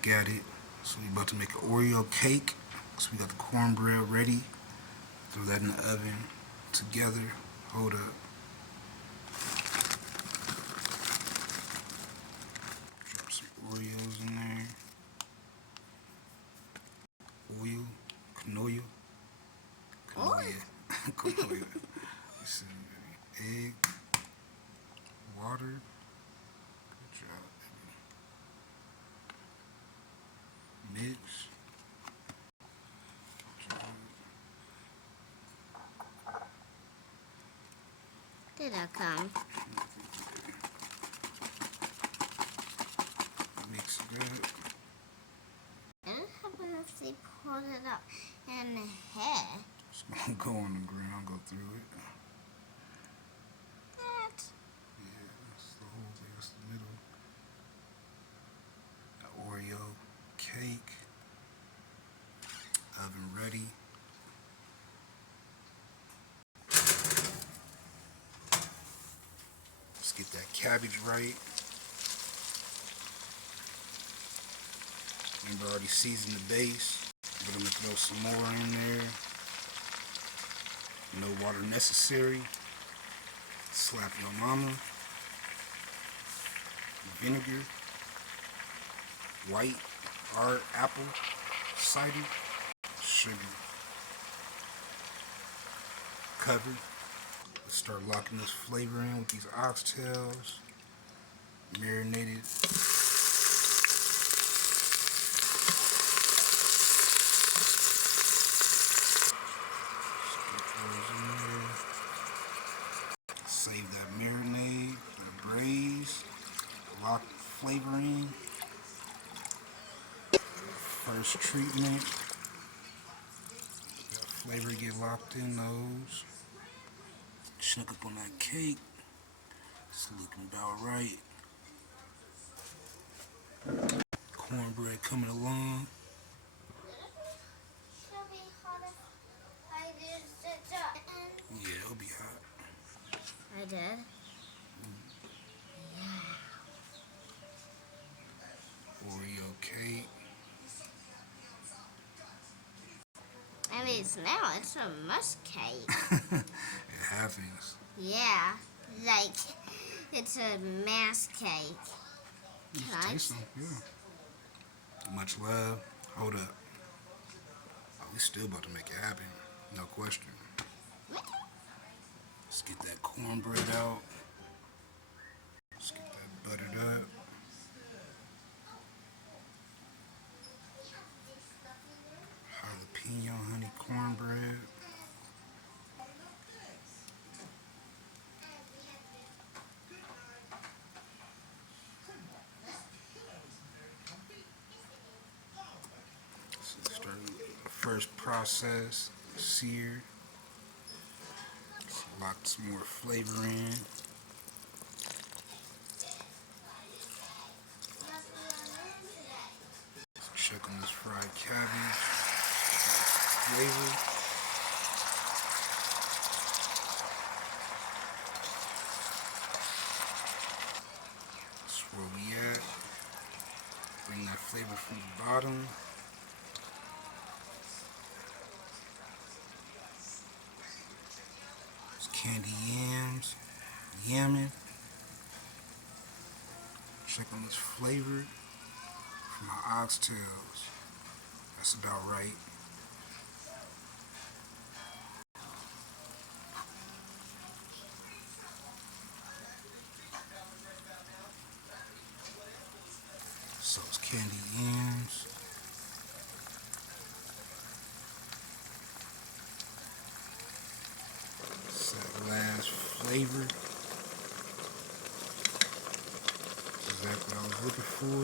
back at it. So we about to make an Oreo cake. So we got the cornbread ready. Throw that in the oven together. Hold up. Drop some Oreos in there. Oil, canola. Canola. Egg, water. Good job. Mix. Did that come? Mix it up. What happens if they pull it up in the head? It's gonna go on the ground, go through it. That? Yeah, that's the whole thing. That's the middle. The Oreo cake. Oven ready. Let's get that cabbage right. Remember, I already seasoned the base. We're gonna throw some more in there. No water necessary. Slap your mama. Vinegar. White or apple cider. Sugar. Cover. Let's start locking this flavor in with these oxtails. Marinated. Save that marinade, the braise, lock the flavor in. First treatment. That flavor get locked in those. Check up on that cake. It's looking about right. Cornbread coming along. Yeah, it'll be hot. I did. Oreo cake. I mean, now it's a mush cake. It happens. Yeah, like it's a mass cake. Taste them, yeah. Much love. Hold up. Oh, we still about to make it happen. No question. Let's get that cornbread out. Let's get that buttered up. Jalapeno honey cornbread. So start first process, sear. Lock some more flavor in. Check on this fried cabbage. Flavor. That's where we at. Bring that flavor from the bottom. It's candy yams. Yamming. Check on this flavor from my oxtails. That's about right. So it's candy yams. It's that last flavor. Exactly what I was looking for.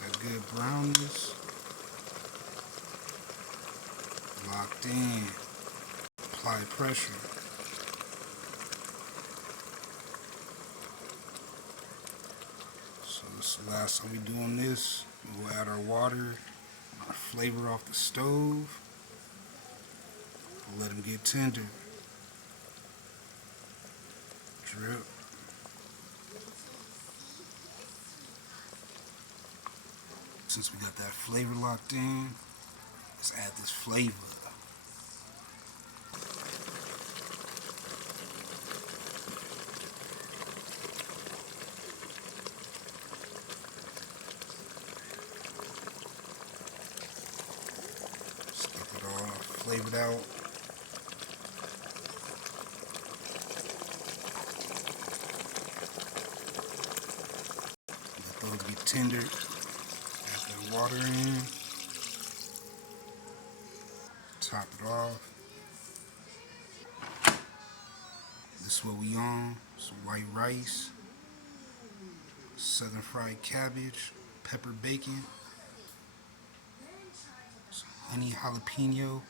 That good brownness. Locked in. Apply pressure. So this is the last time we're doing this. We'll add our water, our flavor off the stove. We'll let them get tender. Drip. Since we got that flavor locked in, let's add this flavor. Let's get it all flavored out. Let those be tender. Add that water in. Top it off. This is what we on. Some white rice, southern fried cabbage, pepper bacon, some honey jalapeno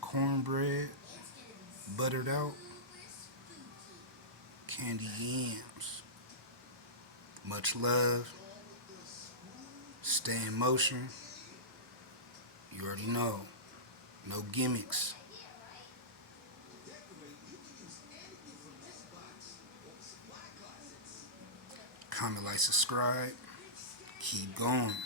cornbread, buttered out, candied yams. Much love. Stay in motion. You already know. No gimmicks. Comment, like, subscribe. Keep going.